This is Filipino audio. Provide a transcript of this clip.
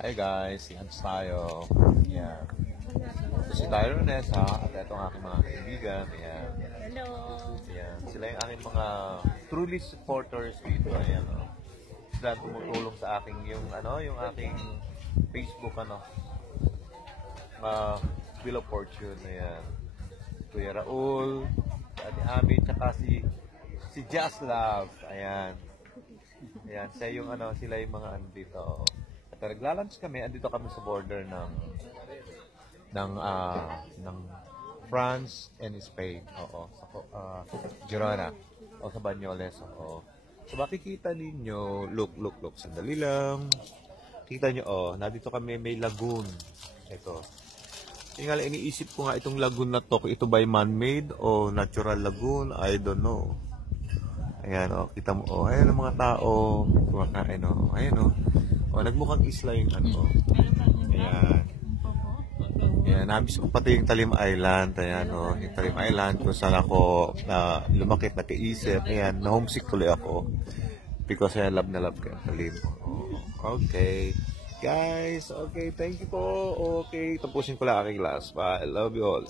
Hi guys, lunch tayo. Yan. Ito si Tyron Nessa at ito ang aking mga kaibigan. Yan. Hello. Yan. Sila yung aking mga truly supporters dito. Ayan, oh. Sila tumutulong sa aking yung aking Facebook Wheel of Fortune. Ayan. Kuya Raul, si Ate Ami, tsaka si Just Love. Ayan. Ayan, sila yung mga dito. At naglalunch kami, andito kami sa border ng France and Spain. Oo, sa Girona o sa Banyoles. Oo. So makikita ninyo, look, sandali lang. Kita nyo, nandito kami may lagoon. Ito. Tingala, iniisip ko nga itong lagoon na to, ito ba man-made o natural lagoon? I don't know. Ayan, kita mo, ayan ang mga tao, kumakain, ayan, nagmukhang isla yung ayan. Ayan, nabis ko pati yung Talim Island, ayan, yung Talim Island, kung saan ako lumakit, nakaisip, ayan, na-homesick tuloy ako, because I love na love ko yung Talim. Okay, guys, okay, thank you po, okay, tapusin ko lang aking last, bye, I love you all.